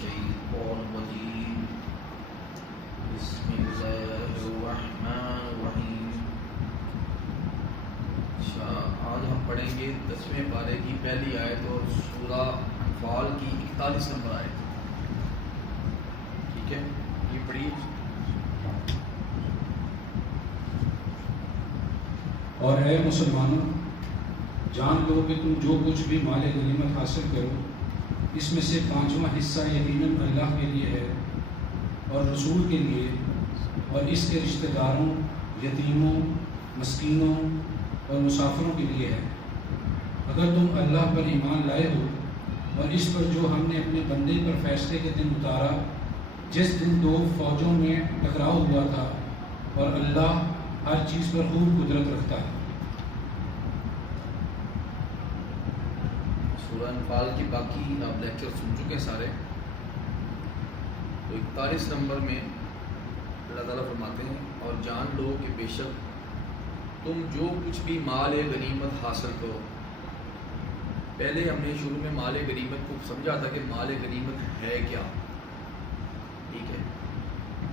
الشيطان الرجيم بسم الله الرحمن الرحیم۔ آج ہم پڑھیں گے 10ویں پارے کی پہلی آیت اور سورہ انفال کی 41 نمبر آیت۔ ٹھیک ہے، یہ پڑھیے۔ اور اے مسلمانوں، جان لو کہ تم جو کچھ بھی مال غنیمت حاصل کرو، اس میں سے 5واں حصہ یقیناً اللہ کے لیے ہے اور رسول کے لیے اور اس کے رشتہ داروں، یتیموں، مسکینوں اور مسافروں کے لیے ہے۔ اگر تم اللہ پر ایمان لائے ہو اور اس پر جو ہم نے اپنے بندے پر فیصلے کے دن اتارا، جس دن دو فوجوں میں ٹکراؤ ہوا تھا، اور اللہ ہر چیز پر خوب قدرت رکھتا ہے۔ سورہ انفال کی باقی آپ لیکچر سن چکے ہیں سارے، تو 41 نمبر میں اللہ تعالیٰ فرماتے ہیں اور جان لو کہ بے شک تم جو کچھ بھی مال غنیمت حاصل کرو۔ پہلے ہم نے شروع میں مال غنیمت کو سمجھا تھا کہ مال غنیمت ہے کیا۔ ٹھیک ہے،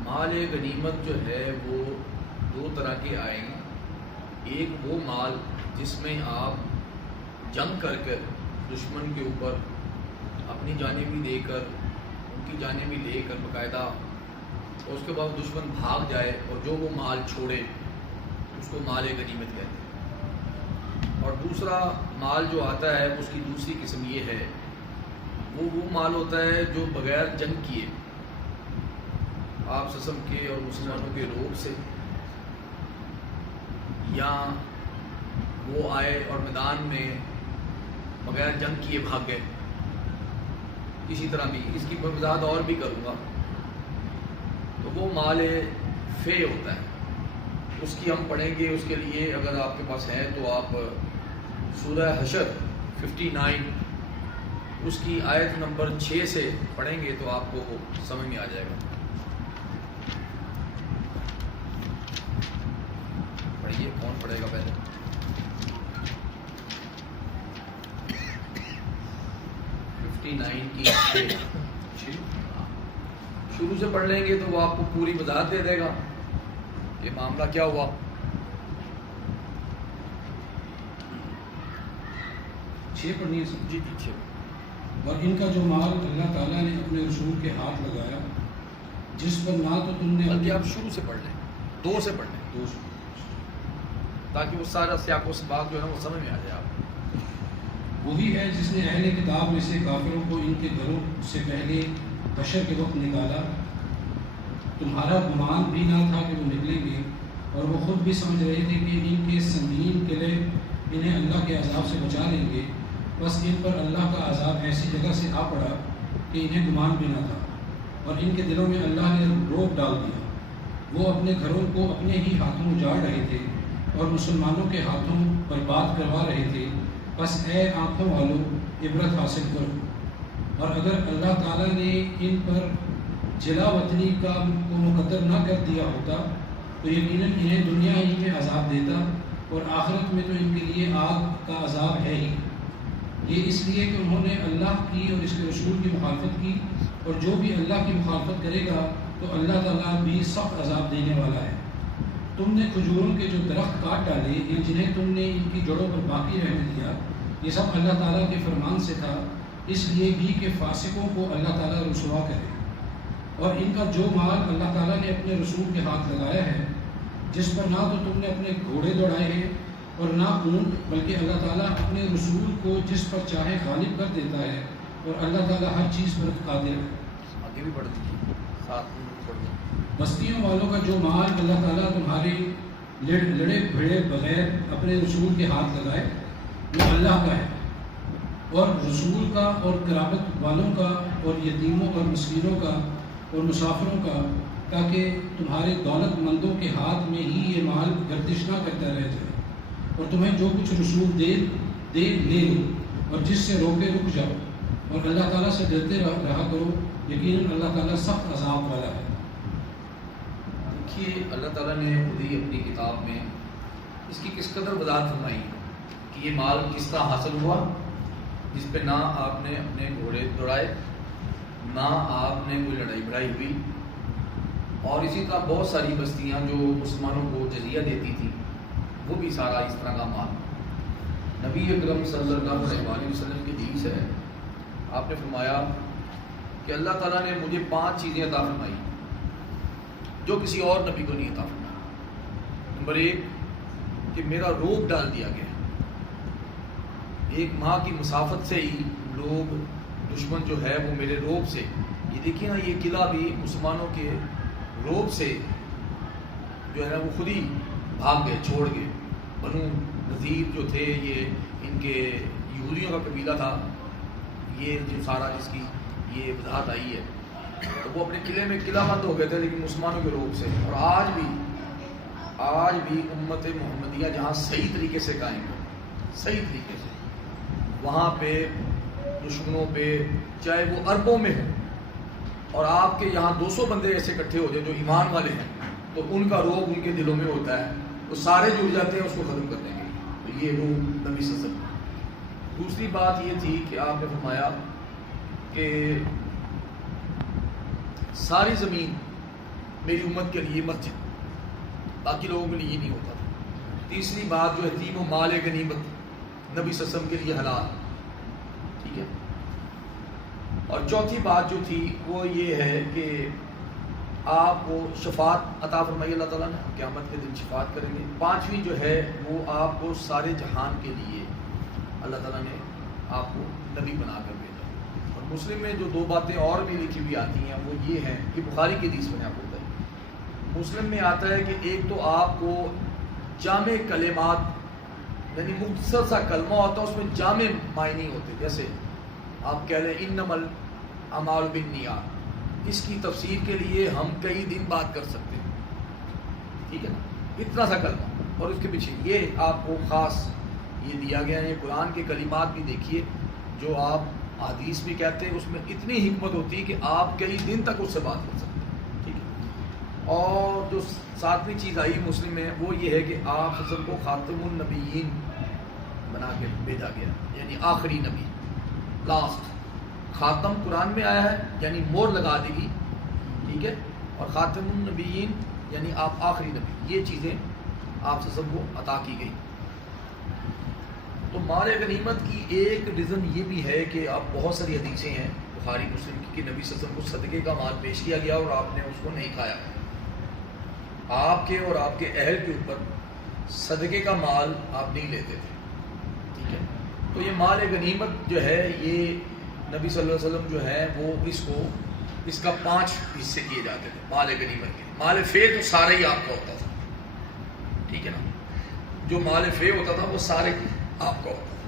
مال غنیمت جو ہے وہ دو طرح کے آئے ہیں۔ ایک وہ مال جس میں آپ جنگ کر کر دشمن کے اوپر اپنی جانیں بھی دے کر ان کی جانیں بھی لے کر باقاعدہ، اور اس کے بعد دشمن بھاگ جائے اور جو وہ مال چھوڑے اس کو مال غنیمت کہتے ہیں۔ اور دوسرا مال جو آتا ہے اس کی دوسری قسم یہ ہے، وہ مال ہوتا ہے جو بغیر جنگ کیے آپ سسم کے اور مسلمانوں کے روب سے، یا وہ آئے اور میدان میں بغیر جنگ کیے بھاگ گئے۔ اسی طرح بھی اس کی وضاحت اور بھی کروں گا، تو وہ مال فے ہوتا ہے، اس کی ہم پڑھیں گے۔ اس کے لیے اگر آپ کے پاس ہے تو آپ سورہ حشر 59 اس کی آیت نمبر 6 سے پڑھیں گے تو آپ کو سمجھ میں آ جائے گا۔ پڑھیے، کون پڑھے گا پہلے؟ شروع سے پڑھ لیں گے تو وہ آپ کو پوری وضاحت دے دے گا کہ معاملہ کیا ہوا۔ پڑھنی ہے سب؟ جی جی۔ اور ان کا جو مال اللہ تعالیٰ نے اپنے رسول کے ہاتھ لگایا، جس پر نہ تو تم نے بلکہ آپ شروع سے پڑھ لیں، 2 سے پڑھ لیں تاکہ وہ سارا سیاق و سباق جو ہے وہ سمجھ میں آ جائے آپ کو۔ وہی ہے جس نے اہل کتاب میں سے کافروں کو ان کے گھروں سے پہلے حشر کے وقت نکالا۔ تمہارا گمان بھی نہ تھا کہ وہ نکلیں گے، اور وہ خود بھی سمجھ رہے تھے کہ ان کے سنگین قلعے انہیں اللہ کے عذاب سے بچا لیں گے، بس ان پر اللہ کا عذاب ایسی جگہ سے آ پڑا کہ انہیں گمان بھی نہ تھا، اور ان کے دلوں میں اللہ نے روب ڈال دیا۔ وہ اپنے گھروں کو اپنے ہی ہاتھوں اجاڑ رہے تھے اور مسلمانوں کے ہاتھوں برباد کروا رہے تھے۔ بس اے آنکھوں والوں، عبرت حاصل کرو، اور اگر اللہ تعالیٰ نے ان پر جلا وطنی کو مقدر نہ کر دیا ہوتا تو یقیناً انہیں دنیا ہی میں عذاب دیتا، اور آخرت میں تو ان کے لیے آگ کا عذاب ہے ہی۔ یہ اس لیے کہ انہوں نے اللہ کی اور اس کے رسول کی مخالفت کی، اور جو بھی اللہ کی مخالفت کرے گا تو اللہ تعالیٰ بھی سخت عذاب دینے والا ہے۔ تم نے کھجوروں کے جو درخت کاٹ ڈالے یا جنہیں تم نے ان کی جڑوں پر باقی رہنے دیا، یہ سب اللہ تعالیٰ کے فرمان سے تھا، اس لیے بھی کہ فاسقوں کو اللہ تعالیٰ رسوا کرے۔ اور ان کا جو مال اللہ تعالیٰ نے اپنے رسول کے ہاتھ لگایا ہے، جس پر نہ تو تم نے اپنے گھوڑے دوڑائے ہیں اور نہ اونٹ، بلکہ اللہ تعالیٰ اپنے رسول کو جس پر چاہے غالب کر دیتا ہے، اور اللہ تعالیٰ ہر چیز پر قادر ہے۔ آگے بھی پڑھ دیجیے، 7 منٹ پڑھ دیں۔ بستیوں والوں کا جو مال اللہ تعالیٰ تمہارے لڑے بھیڑے بغیر اپنے رسول کے ہاتھ لگائے، وہ اللہ کا ہے، اور رسول کا اور قرابت والوں کا اور یتیموں اور مسکینوں کا اور مسافروں کا، تاکہ تمہارے دولت مندوں کے ہاتھ میں ہی یہ مال گردش نہ کرتا رہ جائے، اور تمہیں جو کچھ رسول دے لے لو، اور جس سے روکے رک جاؤ، اور اللہ تعالیٰ سے ڈرتے رہا کرو، یقیناً اللہ تعالیٰ سخت عذاب والا ہے۔ دیکھیے، اللہ تعالیٰ نے خود ہی اپنی کتاب میں اس کی کس قدر وضاحت فرمائی کہ یہ مال کس طرح حاصل ہوا، جس پہ نہ آپ نے اپنے گھوڑے دوڑائے، نہ آپ نے کوئی لڑائی بڑھائی ہوئی، اور اسی طرح بہت ساری بستیاں جو مسلمانوں کو جزیہ دیتی تھیں وہ بھی سارا اس طرح کا مال۔ نبی اکرم صلی اللہ علیہ وسلم کی حدیث ہے، آپ نے فرمایا کہ اللہ تعالیٰ نے مجھے 5 چیزیں عطا فرمائی جو کسی اور نبی کو نہیں عطا فرمائی۔ نمبر 1 کہ میرا روب ڈال دیا گیا، ایک ماہ کی مسافت سے ہی لوگ دشمن جو ہے وہ میرے روب سے، یہ دیکھیے نا، یہ قلعہ بھی مسلمانوں کے روب سے جو ہے نا وہ خود ہی بھاگ گئے، چھوڑ گئے۔ بنو نذیر جو تھے، یہ ان کے یہودیوں کا قبیلہ تھا، یہ جو سارا جس کی یہ وضاحت آئی ہے، تو وہ اپنے قلعے میں قلعہ بند ہو گئے تھے لیکن مسلمانوں کے روب سے۔ اور آج بھی امت محمدیہ جہاں صحیح طریقے سے قائم ہے، صحیح طریقے سے، وہاں پہ دشمنوں پہ چاہے وہ اربوں میں ہوں، اور آپ کے یہاں 200 بندے ایسے اکٹھے ہو جائیں جو ایمان والے ہیں، تو ان کا روب ان کے دلوں میں ہوتا ہے، وہ سارے جڑ جاتے ہیں اس کو ختم کر دیں گے۔ تو یہ روب نبی صلی اللہ علیہ وسلم۔ دوسری بات یہ تھی کہ آپ نے فرمایا کہ ساری زمین میری امت کے لیے مسجد، باقی لوگوں کے لیے یہ نہیں ہوتا تھا۔ تیسری بات جو ہے تین و مال غنیمت نبی صلی اللہ علیہ وسلم کے لیے حلال، ٹھیک ہے۔ اور چوتھی بات جو تھی وہ یہ ہے کہ آپ کو شفاعت عطا فرمائی اللہ تعالیٰ نے، قیامت کے دن شفاعت کریں گے۔ پانچویں جو ہے وہ آپ کو سارے جہان کے لیے اللہ تعالیٰ نے آپ کو نبی بنا کر بھیجا۔ اور مسلم میں جو 2 باتیں اور بھی لکھی ہوئی آتی ہیں وہ یہ ہیں، یہ بخاری کی حدیث میں آپ کو بتائیں، مسلم میں آتا ہے کہ ایک تو آپ کو جامع کلمات، یعنی مختصر سا کلمہ ہوتا ہے، اس میں جامع معنی ہوتے، جیسے آپ کہہ لیں انما الاعمال بالنیات، اس کی تفسیر کے لیے ہم کئی دن بات کر سکتے ہیں، ٹھیک ہے نا، اتنا سا کلمہ، اور اس کے پیچھے یہ آپ کو خاص یہ دیا گیا ہے۔ قرآن کے کلمات بھی دیکھیے جو آپ حدیث بھی کہتے ہیں، اس میں اتنی حکمت ہوتی ہے کہ آپ کئی دن تک اس سے بات کر سکتے ہیں، ٹھیک ہے۔ اور جو 7ویں چیز آئی مسلم میں وہ یہ ہے کہ آپ سب کو خاتم النبیین بنا کے بھیجا گیا، یعنی آخری نبی، لاسٹ۔ خاتم قرآن میں آیا ہے یعنی مور لگا دی گئی، ٹھیک ہے، اور خاتم النبیین یعنی آپ آخری نبی، یہ چیزیں آپ سے سب کو عطا کی گئی۔ تو مال غنیمت کی ایک ریزن یہ بھی ہے کہ آپ بہت ساری حدیثیں ہیں بخاری مسلم کی کہ نبی صلی اللہ علیہ وسلم کو صدقے کا مال پیش کیا گیا اور آپ نے اس کو نہیں کھایا، آپ کے اور آپ کے اہل کے اوپر صدقے کا مال آپ نہیں لیتے تھے، ٹھیک ہے۔ تو یہ مال غنیمت جو ہے یہ نبی صلی اللہ علیہ وسلم جو ہے وہ اس کا 5 حصے کیے جاتے تھے مال غنیمت کے۔ مال فے تو سارا ہی آپ کا ہوتا تھا، ٹھیک ہے نا، جو مال فے ہوتا تھا وہ سارے آپ کا ہوتا تھا،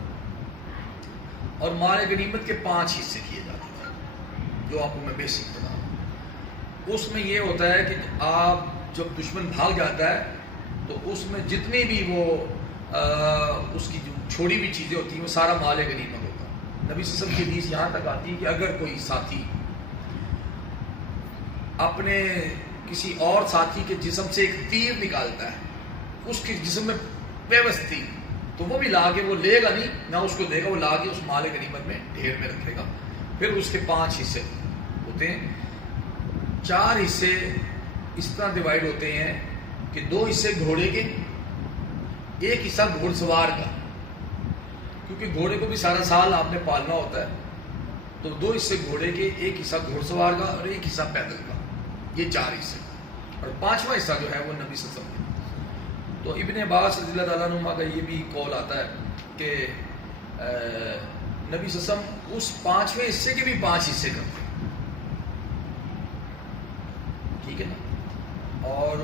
اور مال غنیمت کے 5 حصے کیے جاتے تھے جو آپ کو میں بیسک بتا رہا ہوں۔ اس میں یہ ہوتا ہے کہ آپ جب دشمن بھاگ جاتا ہے تو اس میں جتنی بھی وہ اس کی جو چھوڑی ہوئی چیزیں ہوتی ہیں وہ سارا مال غنیمت ہوتا ہے۔ نبی صلی اللہ علیہ وسلم کی حدیث یہاں تک آتی ہے کہ اگر کوئی ساتھی اپنے کسی اور ساتھی کے جسم سے ایک تیر نکالتا ہے، اس کے جسم میں پیوست تیر، تو وہ بھی لا کے وہ لے گا نہیں، نہ اس کو دے گا، وہ لا کے اس مال غنیمت میں ڈھیر میں رکھے گا۔ پھر اس کے 5 حصے ہوتے ہیں، 4 حصے اس طرح ڈیوائیڈ ہوتے ہیں کہ 2 حصے گھوڑے کے، 1 حصہ گھوڑ سوار کا، کیونکہ گھوڑے کو بھی سارا سال آپ نے پالنا ہوتا ہے، تو 2 حصے گھوڑے کے، 1 حصہ گھوڑ سوار کا اور 1 حصہ پیدل کا، یہ 4 حصے، اور 5واں حصہ جو ہے وہ نبی صلی اللہ علیہ وسلم۔ تو ابن عباس رضی اللہ تعالیٰ عنہ کا یہ بھی قول آتا ہے کہ نبی صلی اللہ علیہ وسلم اس 5ویں حصے کے بھی 5 حصے کرتے ہیں، ٹھیک ہے نا، اور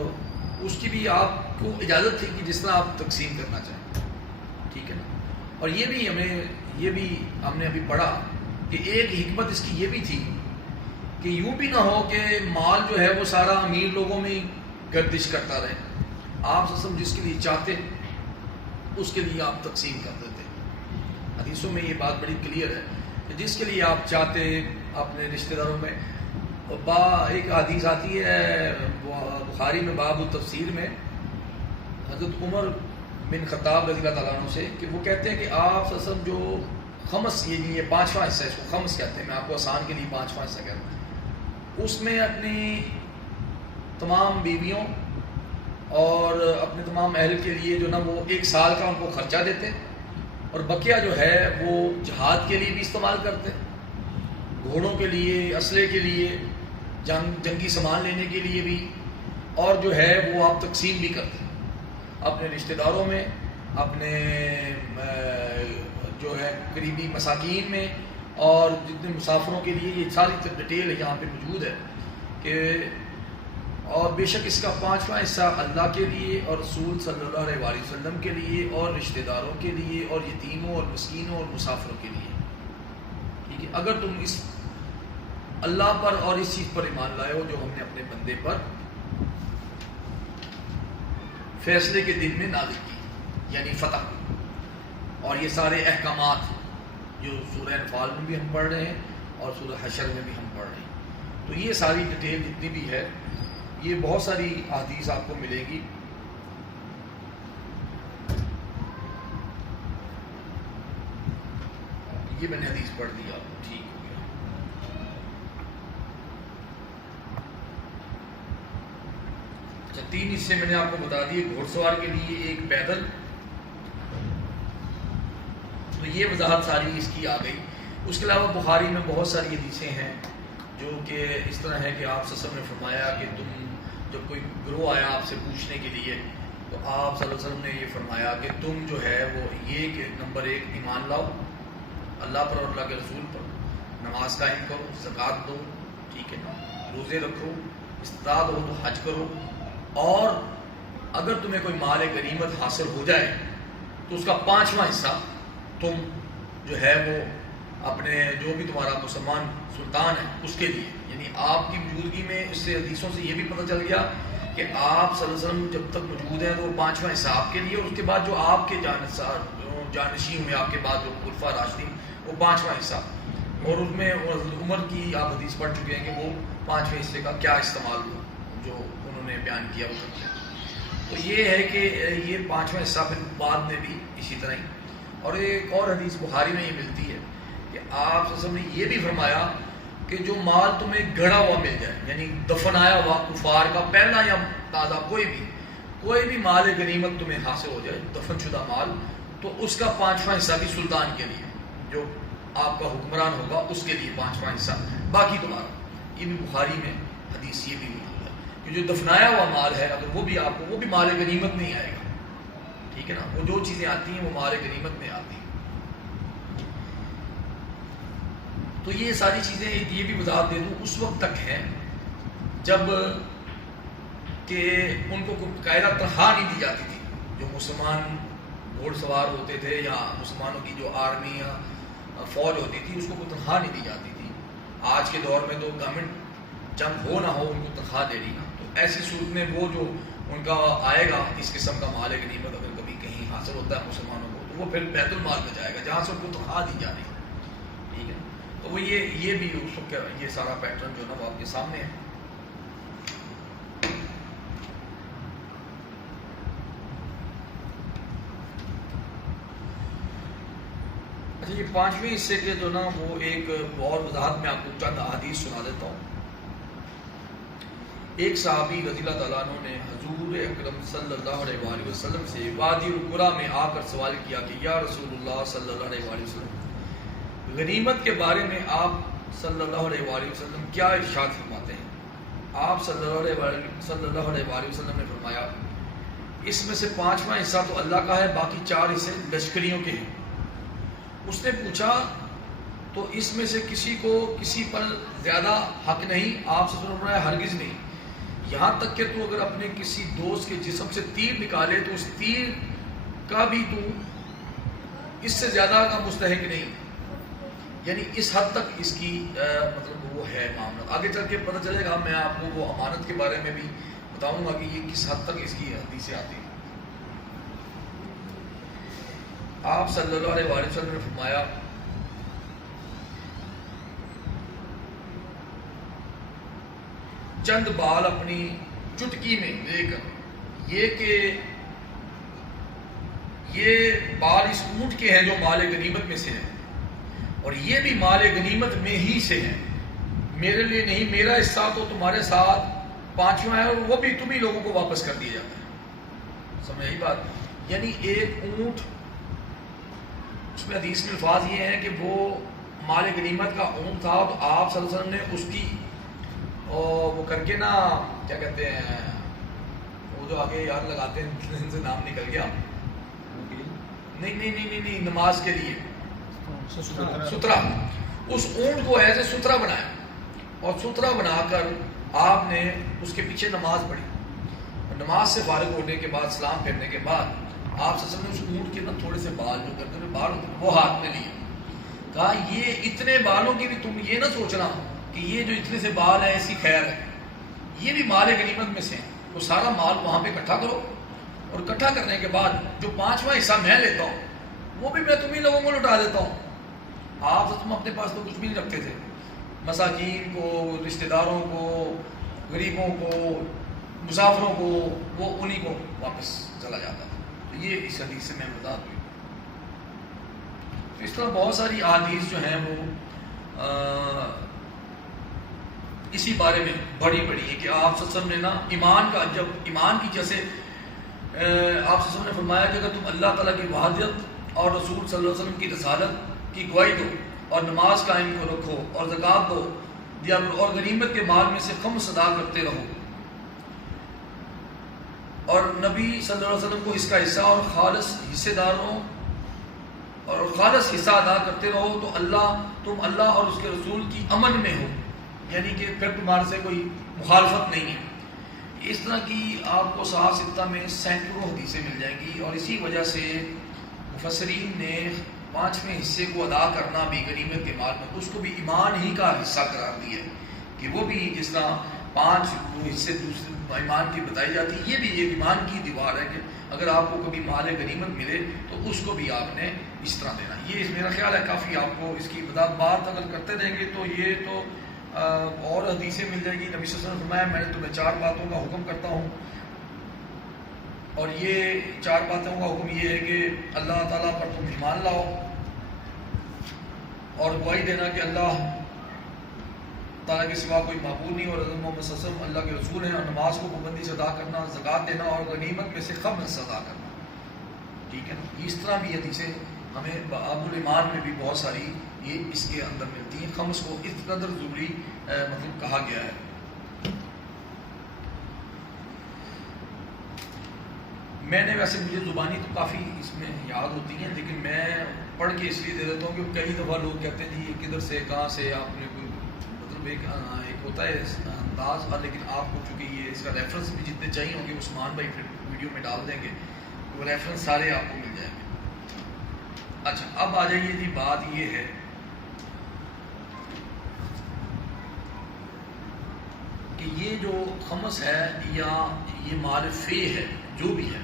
اس کی بھی آپ کو اجازت تھی کہ جس طرح آپ تقسیم کرنا چاہیں، ٹھیک ہے نا۔ اور یہ بھی ہم نے ابھی پڑھا کہ ایک حکمت اس کی یہ بھی تھی کہ یوں بھی نہ ہو کہ مال جو ہے وہ سارا امیر لوگوں میں گردش کرتا رہے، آپ سب جس کے لیے چاہتے اس کے لیے آپ تقسیم کر دیتے۔ حدیثوں میں یہ بات بڑی کلیئر ہے کہ جس کے لیے آپ چاہتے اپنے رشتہ داروں میں، ایک حدیث آتی ہے بخاری میں باب التفسیر میں حضرت عمر بن خطاب رضی اللہ تعالیٰ عنہ سے کہ وہ کہتے ہیں کہ آپ سب جو خمس، یہ پانچواں حصہ، اس کو خمس کہتے ہیں، میں آپ کو آسان کے لیے پانچواں حصہ کہتا ہوں، اس میں اپنی تمام بیویوں اور اپنے تمام اہل کے لیے جو نا وہ 1 سال کا ان کو خرچہ دیتے ہیں، اور بقیہ جو ہے وہ جہاد کے لیے بھی استعمال کرتے ہیں، گھوڑوں کے لیے، اسلحے کے لیے، جنگی سامان لینے کے لیے بھی، اور جو ہے وہ آپ تقسیم بھی کرتے ہیں اپنے رشتہ داروں میں، اپنے جو ہے قریبی مساکین میں، اور جتنے مسافروں کے لیے. یہ ساری ڈیٹیل یہاں پہ موجود ہے کہ اور بے شک اس کا 5واں حصہ اللہ کے لیے اور رسول صلی اللہ علیہ وسلم کے لیے اور رشتہ داروں کے لیے اور یتیموں اور مسکینوں اور مسافروں کے لیے. ٹھیک ہے، اگر تم اس اللہ پر اور اس چیز پر ایمان لائے ہو جو ہم نے اپنے بندے پر فیصلے کے دن میں نازل کی، یعنی فتح. اور یہ سارے احکامات جو سورہ انفال میں بھی ہم پڑھ رہے ہیں اور سورہ حشر میں بھی ہم پڑھ رہے ہیں، تو یہ ساری ڈیٹیل جتنی بھی ہے، یہ بہت ساری احادیث آپ کو ملے گی. یہ میں نے حدیث پڑھ دی، آپ کو ٹھیک ہو گیا. اچھا، 3 حصے میں نے آپ کو بتا دیے. گھوڑ سوار کے لیے ایک پیدل، تو یہ وضاحت ساری اس کی آ گئی. اس کے علاوہ بخاری میں بہت ساری حدیثیں ہیں جو کہ اس طرح ہے کہ آپ صلی اللہ علیہ وسلم نے فرمایا کہ تم جب کوئی گروہ آیا آپ سے پوچھنے کے لیے تو آپ صلی اللہ علیہ وسلم نے یہ فرمایا کہ تم جو ہے وہ یہ کہ نمبر 1 ایمان لاؤ اللہ پر اور اللہ کے رسول پر، نماز قائم کرو، زکوٰۃ دو، ٹھیک ہے نا، روزے رکھو، استطاعت ہو تو حج کرو، اور اگر تمہیں کوئی مال غنیمت حاصل ہو جائے تو اس کا 5واں حصہ تم جو ہے وہ اپنے جو بھی تمہارا مسلمان سلطان ہے اس کے لیے. یعنی آپ کی موجودگی میں اس سے حدیثوں سے یہ بھی پتہ چل گیا کہ آپ صلی اللہ علیہ وسلم جب تک موجود ہیں تو وہ 5واں حصہ آپ کے لیے، اور اس کے بعد جو آپ کے جانشین ہوئے آپ کے بعد جو خلفاء راشدین، وہ 5واں حصہ. اور اس میں حضرت عمر کی آپ حدیث پڑھ چکے ہیں کہ وہ 5ویں حصے کا کیا استعمال جو انہوں نے بیان کیا وہ کرتے ہیں. تو یہ ہے کہ یہ 5واں حصہ پھر بعد میں بھی اسی طرح ہی. اور ایک اور حدیث بخاری میں یہ ملتی ہے کہ آپ صلی اللہ علیہ وسلم نے یہ بھی فرمایا کہ جو مال تمہیں گھڑا ہوا مل جائے، یعنی دفنایا ہوا کفار کا پہلا یا تازہ کوئی بھی مال غنیمت تمہیں حاصل ہو جائے، دفن شدہ مال، تو اس کا 5واں حصہ بھی سلطان کے لیے، جو آپ کا حکمران ہوگا اس کے لیے 5واں حصہ، باقی تمہارا. یہ بھی بخاری میں حدیث یہ بھی موجود ہے کہ جو دفنایا ہوا مال ہے اگر وہ بھی آپ کو، وہ بھی مال غنیمت نہیں آئے گا. ٹھیک ہے نا، وہ جو چیزیں آتی ہیں وہ مال غنیمت میں آتی ہیں. تو یہ ساری چیزیں یہ بھی وضاحت دے دوں اس وقت تک ہیں جب کہ ان کو قاعدہ تنخواہ نہیں دی جاتی تھی. جو مسلمان گھوڑ سوار ہوتے تھے یا مسلمانوں کی جو آرمی یا فوج ہوتی تھی اس کو کوئی تنخواہ نہیں دی جاتی تھی. آج کے دور میں تو گورنمنٹ جنگ ہو نہ ہو ان کو تنخواہ دے رہی نا، تو ایسی صورت میں وہ جو ان کا آئے گا اس قسم کا مال غنیمت اگر کبھی کہیں حاصل ہوتا ہے مسلمانوں کو تو وہ پھر بیت المال میں جائے گا جہاں سے ان کو تنخواہ دی جا رہی ہے. ٹھیک ہے، تو وہ یہ بھی اس وقت یہ سارا پیٹرن جو ہے نا وہ آپ کے سامنے ہے. اچھا، یہ 5ویں حصے کے جو نا وہ ایک اور وضاحت میں آپ کو چند احادیث سنا دیتا ہوں. ایک صحابی رضی اللہ تعالیٰ عنہ نے حضور اکرم صلی اللہ علیہ وآلہ وسلم سے وادی القریٰ میں آ کر سوال کیا کہ یا رسول اللہ صلی اللہ علیہ وآلہ وسلم، غنیمت کے بارے میں آپ صلی اللہ علیہ وآلہ وسلم کیا ارشاد فرماتے ہیں؟ آپ صلی اللہ علیہ وآلہ وسلم نے فرمایا اس میں سے 5واں حصہ تو اللہ کا ہے، باقی 4 حصے لشکریوں کے ہیں. اس نے پوچھا تو اس میں سے کسی کو کسی پر زیادہ حق نہیں؟ آپ سے فرمایا ہرگز نہیں، یہاں تک کہ تو اگر اپنے کسی دوست کے جسم سے تیر نکالے تو اس تیر کا بھی تو اس سے زیادہ کا مستحق نہیں. یعنی اس حد تک اس کی مطلب وہ ہے معاملہ. آگے چل کے پتہ چلے گا، میں آپ کو وہ امانت کے بارے میں بھی بتاؤں گا کہ یہ کس حد تک اس کی حدیثیں آتی ہیں. آپ صلی اللہ علیہ وآلہ وسلم نے فرمایا چند بال اپنی چٹکی میں لے کر، یہ کہ یہ بال اس اونٹ کے ہیں جو مال غنیمت میں سے ہیں، اور یہ بھی مال غنیمت میں ہی سے ہے، میرے لیے نہیں، میرا حصہ تو تمہارے ساتھ پانچواں ہے اور وہ بھی تم ہی لوگوں کو واپس کر دیا جاتا ہے. سمجھ آئی بات؟ یعنی ایک اونٹ، اس میں حدیث میں الفاظ یہ ہیں کہ وہ مال غنیمت کا اونٹ تھا، تو آپ صلی اللہ علیہ وسلم نے اس کی وہ کر کے نا کیا کہتے ہیں وہ جو آگے یار لگاتے ہیں ان سے نام نکل گیا، نہیں نماز کے لیے سترا، اس اونٹ کو ایسے سترا بنایا اور سترا بنا کر آپ نے اس کے پیچھے نماز پڑھی. نماز سے فارغ ہونے کے بعد، سلام پھیرنے کے بعد، آپ صلی اللہ علیہ وسلم نے اس اونٹ کے نا تھوڑے سے بال جو کرتے ہیں بال ہوتے ہیں وہ ہاتھ میں لیے، کہا یہ اتنے بالوں کی بھی تم یہ نہ سوچنا کہ یہ جو اتنے سے بال ہے ایسی خیر ہے، یہ بھی مال غنیمت میں سے ہیں. وہ سارا مال وہاں پہ اکٹھا کرو اور اکٹھا کرنے کے بعد جو پانچواں حصہ میں لیتا ہوں وہ بھی میں تمہیں لوگوں کو لٹا دیتا ہوں. آپ تم اپنے پاس تو کچھ بھی نہیں رکھتے تھے، مساکین کو، رشتہ داروں کو، غریبوں کو، مسافروں کو، وہ انہی کو واپس چلا جاتا تھا. تو یہ اس حدیث سے میں وضاحت ہوئی. اس طرح بہت ساری احادیث جو ہیں وہ اسی بارے میں بڑی ہے کہ آپ صلی اللہ علیہ وسلم نے نا ایمان کا، جب ایمان کی جیسے آپ صلی اللہ علیہ وسلم نے فرمایا کہ اگر تم اللہ تعالیٰ کی وحدت اور رسول صلی اللہ علیہ وسلم کی رسالت کی گواہی دو اور نماز قائم کو رکھو اور زکوٰۃ دو دیا اور غنیمت کے مال میں سے خمس ادا کرتے رہو اور نبی صلی اللہ علیہ وسلم کو اس کا حصہ اور خالص حصے داروں اور خالص حصہ ادا کرتے رہو تو تم اللہ اور اس کے رسول کی امن میں ہو، یعنی کہ پھر تمہارے سے کوئی مخالفت نہیں ہے. اس طرح کی آپ کو صحاح ستہ میں سینکڑوں حدیثیں مل جائیں گی، اور اسی وجہ سے مفسرین نے پانچویں حصے کو ادا کرنا بھی غنیمت کے مال میں اس کو بھی ایمان ہی کا حصہ قرار دیا ہے کہ وہ بھی جس طرح پانچ حصے دوسرے ایمان کی بتائی جاتی ہے، یہ بھی ایک ایمان کی دیوار ہے کہ اگر آپ کو کبھی مال غنیمت ملے تو اس کو بھی آپ نے اس طرح دینا. یہ میرا خیال ہے کافی آپ کو اس کی بات اگر کرتے رہیں گے تو یہ تو اور حدیثیں مل جائیں گی. نبی صلی اللہ علیہ وسلم نے فرمایا میں نے تمہیں 4 باتوں کا حکم کرتا ہوں، اور یہ 4 باتوں کا حکم یہ ہے کہ اللہ تعالیٰ پر تم ایمان لاؤ اور گواہی دینا کہ اللہ تعالیٰ کے سوا کوئی معبود نہیں اور حضرت محمد صلی اللہ علیہ وسلم اللہ کے رسول ہیں، اور نماز کو پابندی سے ادا کرنا، زکوٰۃ دینا اور غنیمت میں سے خمس ادا کرنا. ٹھیک ہے نا؟ اس طرح بھی حدیثیں ہمیں باب الایمان میں بھی بہت ساری یہ اس کے اندر ملتی ہیں. خمس کو اس قدر ضروری مطلب کہا گیا ہے. میں نے ویسے مجھے زبانی تو کافی اس میں یاد ہوتی ہیں، لیکن میں پڑھ کے اس لیے دے دیتا ہوں کہ کئی دفعہ لوگ کہتے ہیں جی کدھر سے کہاں سے آپ نے کوئی مطلب ایک ہوتا ہے انداز، اور لیکن آپ کو چونکہ یہ اس کا ریفرنس بھی جتنے چاہیے ہوں گے عثمان بھائی پھر ویڈیو میں ڈال دیں گے، وہ ریفرنس سارے آپ کو مل جائیں گے. اچھا اب آ جائیے جی، بات یہ ہے کہ یہ جو خمس ہے یا یہ مال فی ہے جو بھی ہے،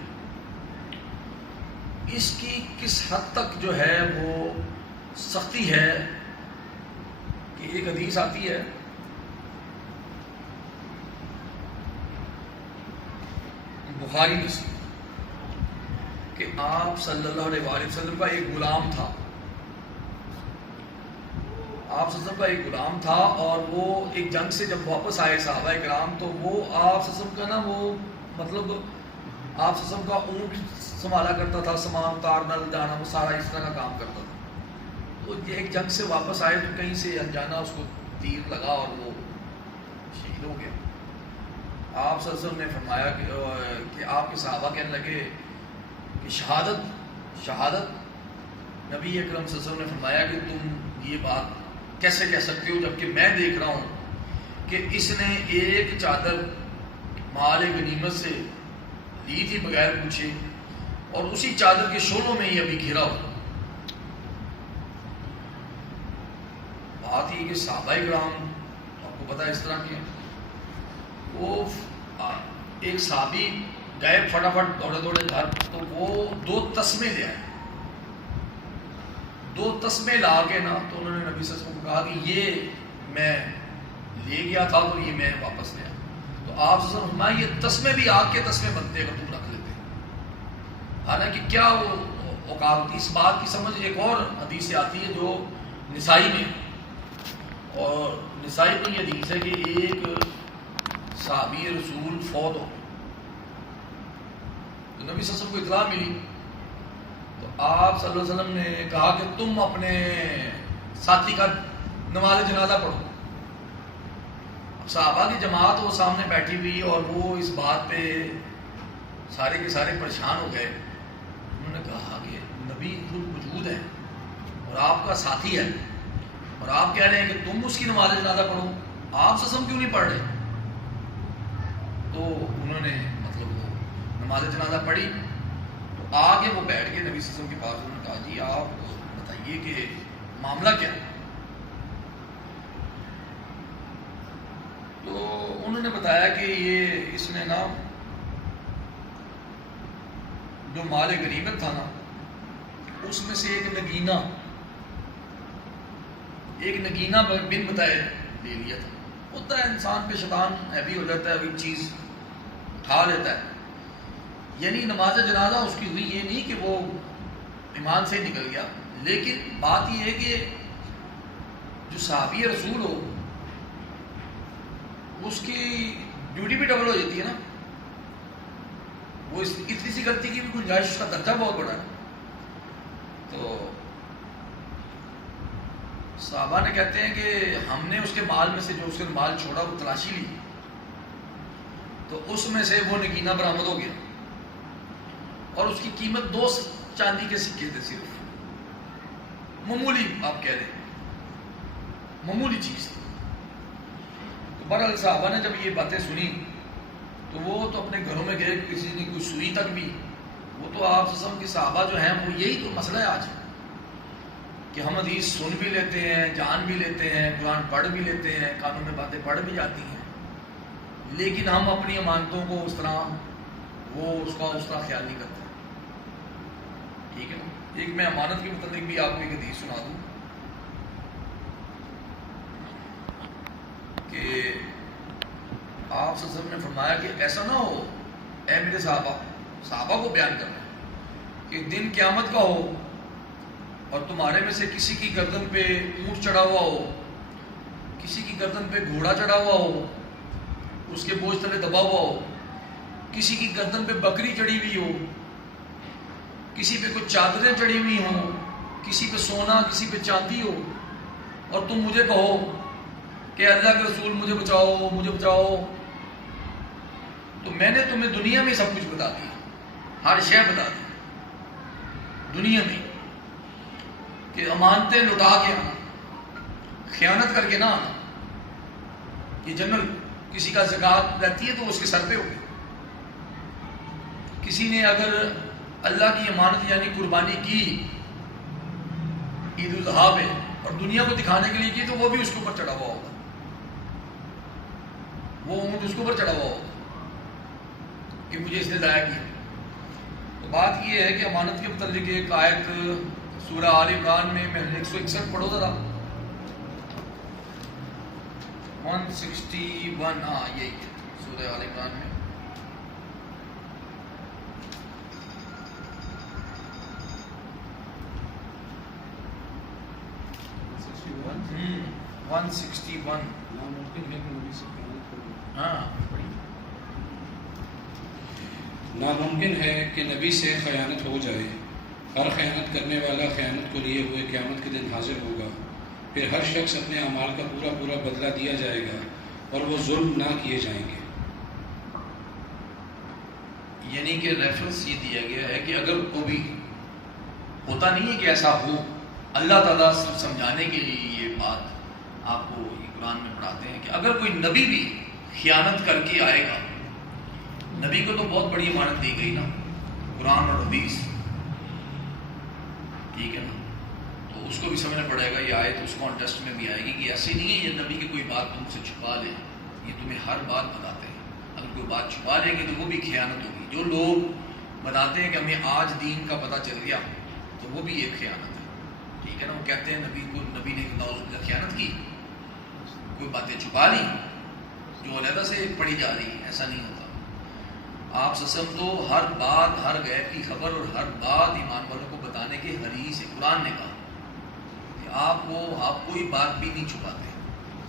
اس کی کس حد تک جو ہے وہ سختی ہے. کہ ایک حدیث آتی ہے بخاری میں سے کہ آپ صلی اللہ علیہ وآلہ وسلم کا ایک غلام تھا، آپ صلی اللہ علیہ وسلم کا ایک غلام تھا، اور وہ ایک جنگ سے جب واپس آئے صحابہ کرام تو وہ آپ صلی اللہ علیہ وسلم کا نا وہ مطلب آپ صلی اللہ علیہ وسلم کا اونٹ سنبھالا کرتا تھا، سامان اتارنا لے جانا، وہ سارا اس طرح کا کام کرتا تھا. تو یہ ایک جنگ سے واپس آئے تو کہیں سے انجانا اس کو تیر لگا اور وہ شہید ہو گیا. آپ صلی اللہ علیہ وسلم نے فرمایا کہ آپ کے صحابہ کہنے لگے کہ شہادت نبی اکرم صلی اللہ علیہ وسلم نے فرمایا کہ تم یہ بات کیسے کہہ سکتے ہو جبکہ میں دیکھ رہا ہوں کہ اس نے ایک چادر مال غنیمت سے لی تھی بغیر پوچھے اور اسی چادر کے شولوں میں ہی ابھی گھرا ہو. بات یہ کہ صحابہ کرام آپ کو پتا ہے اس طرح کے وہ ایک صحابی گئے فٹافٹ دوڑے گھر تو وہ 2 تسمے لے آئے، 2 تسمے لا کے نا تو انہوں نے نبی صلی اللہ علیہ وسلم کو کہا کہ یہ میں لے گیا تھا تو یہ میں واپس لیا. تو آپ صلی اللہ علیہ وسلم یہ تسمے بھی آگ کے تسمے بنتے اگر تم رکھ لیتے. حالانکہ کیا وہ اوقات ہوتی. اس بات کی سمجھ ایک اور حدیث سے آتی ہے جو نسائی میں، اور نسائی میں یہ حدیث ہے کہ ایک صحابی رسول فوت ہو، تو نبی صلی اللہ علیہ وسلم کو اطلاع ملی، تو آپ صلی اللہ علیہ وسلم نے کہا کہ تم اپنے ساتھی کا نماز جنازہ پڑھو۔ صحابہ کی جماعت وہ سامنے بیٹھی ہوئی، اور وہ اس بات پہ سارے کے سارے پریشان ہو گئے۔ انہوں نے کہا کہ نبی خود موجود ہے اور آپ کا ساتھی ہے، اور آپ کہہ رہے ہیں کہ تم اس کی نماز جنازہ پڑھو، آپ سسم کیوں نہیں پڑھ رہے؟ تو انہوں نے مطلب وہ نماز جنازہ پڑھی، تو آگے وہ بیٹھ کے نبی صلی اللہ علیہ وسلم کے پاس، انہوں نے کہا جی آپ بتائیے کہ معاملہ کیا ہے؟ تو انہوں نے بتایا کہ یہ اس نے نا جو مال غنیمت تھا نا، اس میں سے ایک نگینہ بن بتائے لے لیا تھا۔ ہوتا ہے انسان پہ شیطان ہیوی ہو جاتا ہے، کوئی چیز اٹھا لیتا ہے، یعنی نماز جنازہ اس کی ہوئی، یہ نہیں کہ وہ ایمان سے نکل گیا، لیکن بات یہ ہے کہ جو صحابی رسول ہو اس کی ڈیوٹی بھی ڈبل ہو جاتی ہے نا، وہ اتنی سی غلطی کی بھی گنجائش، اس کا درجہ بہت بڑا ہے۔ تو صحابہ نے کہتے ہیں کہ ہم نے اس کے مال میں سے جو اس نے مال چھوڑا وہ تلاشی لی، تو اس میں سے وہ نگینہ برآمد ہو گیا، اور اس کی قیمت 2 چاندی کے سکے تھے، صرف معمولی، آپ کہہ رہے معمولی چیز تھی۔ تو بہرحال صحابہ نے جب یہ باتیں سنی تو وہ تو اپنے گھروں میں گئے، کسی نے کوئی سوئی تک بھی، وہ تو آپ قسم کے صحابہ جو ہیں وہ یہی تو مسئلہ ہے آج، کہ ہم حدیث سن بھی لیتے ہیں، جان بھی لیتے ہیں، قرآن پڑھ بھی لیتے ہیں، کانوں میں باتیں پڑھ بھی جاتی ہیں، لیکن ہم اپنی امانتوں کو اس طرح خیال نہیں کرتے۔ ٹھیک ہے نا؟ ایک میں امانت کے متعلق بھی آپ کو ایک حدیث سنا دوں کہ آپ صلی اللہ علیہ وسلم نے فرمایا کہ ایسا نہ ہو اے میرے صحابہ کو بیان کرنا کہ دن قیامت کا ہو اور تمہارے میں سے کسی کی گردن پہ اونٹ چڑھا ہوا ہو، کسی کی گردن پہ گھوڑا چڑھا ہوا ہو، اس کے بوجھ تلے دبا ہوا ہو، کسی کی گردن پہ بکری چڑھی ہوئی ہو، کسی پہ کچھ چادریں چڑھی ہوئی ہوں، کسی پہ سونا، کسی پہ چاندی ہو، اور تم مجھے کہو کہ اللہ کے رسول مجھے بچاؤ مجھے بچاؤ، تو میں نے تمہیں دنیا میں سب کچھ بتا دیا، ہر شے بتا دی دنیا میں، کہ امانتیں لٹا کے آنا، خیانت کر کے نہ آنا۔ یہ جنرل کسی کا زکوٰۃ رہتی ہے تو اس کے سر پہ ہوگی، کسی نے اگر اللہ کی امانت یعنی قربانی کی عید الاضحیٰ پہ اور دنیا کو دکھانے کے لیے کی، تو وہ بھی اس کے اوپر چڑھا ہوا ہوگا، وہ اونٹ اس کے اوپر چڑھا ہوا ہوگا کہ مجھے اس نے ضائع کیا۔ تو بات یہ ہے کہ امانت کے متعلق ایک آیت سورہ آل عمران میں 161 پڑھو ذرا، 161، ہاں یہی ہے سورہ آل عمران میں۔ ناممکن ہے کہ نبی سے خیانت ہو جائے، ہر خیانت کرنے والا خیانت کو لیے ہوئے قیامت کے دن حاضر ہوگا، پھر ہر شخص اپنے اعمال کا پورا بدلہ دیا جائے گا اور وہ ظلم نہ کیے جائیں گے۔ یعنی کہ ریفرنس یہ دیا گیا ہے کہ اگر کوئی ہوتا نہیں ہے کہ ایسا ہو، اللہ تعالیٰ صرف سمجھانے کے لیے یہ بات آپ کو قرآن میں پڑھاتے ہیں کہ اگر کوئی نبی بھی خیانت کر کے آئے گا، نبی کو تو بہت بڑی امانت دی گئی نا، قرآن اور حدیث، ٹھیک ہے نا، تو اس کو بھی سمجھنا پڑے گا، یہ آیت اس کانٹیسٹ میں بھی آئے گی کہ ایسے نہیں ہے یہ نبی کی کوئی بات تم سے چھپا لے، یہ تمہیں ہر بات بتاتے ہیں، اگر کوئی بات چھپا لیں گے تو وہ بھی خیانت ہوگی۔ جو لوگ بتاتے ہیں کہ ہمیں آج دین کا پتہ چل گیا، تو وہ بھی ایک خیانت ہے، ٹھیک ہے نا، وہ کہتے ہیں نبی نے خیانت کی، کوئی باتیں چھپا لی جو علیحدہ سے پڑھی جا رہی ہے، ایسا نہیں ہوتا۔ آپ سسم تو ہر بات، ہر غیب کی خبر اور ہر بات ایمان والوں کو بتانے کے حریص ہے، قرآن نے کہا کہ آپ کوئی بات بھی نہیں چھپاتے،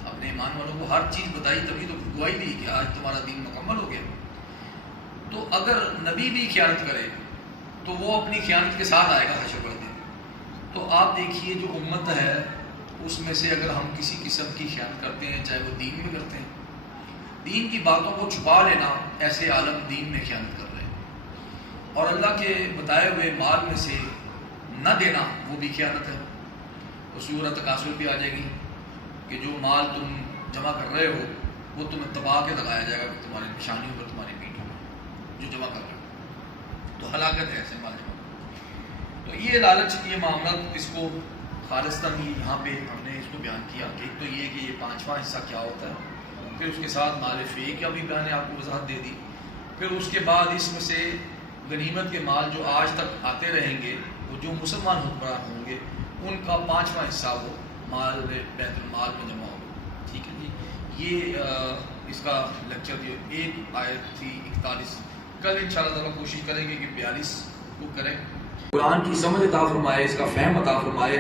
اپنے ایمان والوں کو ہر چیز بتائی، تبھی تو گواہی دی کہ آج تمہارا دین مکمل ہو گیا۔ تو اگر نبی بھی خیانت کرے تو وہ اپنی خیانت کے ساتھ آئے گا حشر والے دن۔ تو آپ دیکھیے جو امت ہے اس میں سے اگر ہم کسی قسم کی خیانت کرتے ہیں، چاہے وہ دین میں کرتے ہیں، دین کی باتوں کو چھپا لینا، ایسے عالم دین میں خیانت کر رہے ہیں، اور اللہ کے بتائے ہوئے مال میں سے نہ دینا وہ بھی خیانت ہے۔ اور سورۃ تکاثر بھی آ جائے گی کہ جو مال تم جمع کر رہے ہو وہ تمہیں دبا کے لگایا جائے گا تمہاری نشانیوں پر، تمہاری پیٹھوں پر جو جمع کر رہے ہو، تو ہلاکت ہے ایسے مال جمع کرنا۔ تو یہ لالچ، یہ معاملات، اس کو خالصتاً ہی یہاں پہ ہم نے اس کو بیان کیا کہ ایک تو یہ کہ یہ 5واں حصہ کیا ہوتا ہے، پھر اس کے ساتھ مال فے کا بھی میں نے آپ کو وضاحت دے دی، پھر اس کے بعد اس میں سے غنیمت کے مال جو آج تک آتے رہیں گے، وہ جو مسلمان حکمران ہوں گے ان کا 5واں حصہ وہ مال بیت المال میں جمع ہوگا۔ ٹھیک ہے جی، یہ اس کا لیکچر جو ایک آیت تھی 41، کل انشاءاللہ تعالیٰ کوشش کریں گے کہ 42 کو کریں۔ قرآن کی سمجھ عطا فرمائے، اس کا فہم عطا فرمائے،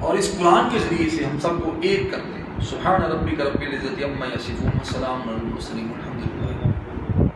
اور اس قرآن کے ذریعے سے ہم سب کو ایک کر دیں۔ سبحان ربک رب العزت عما یصفون، وسلام علی المرسلین، الحمد للہ۔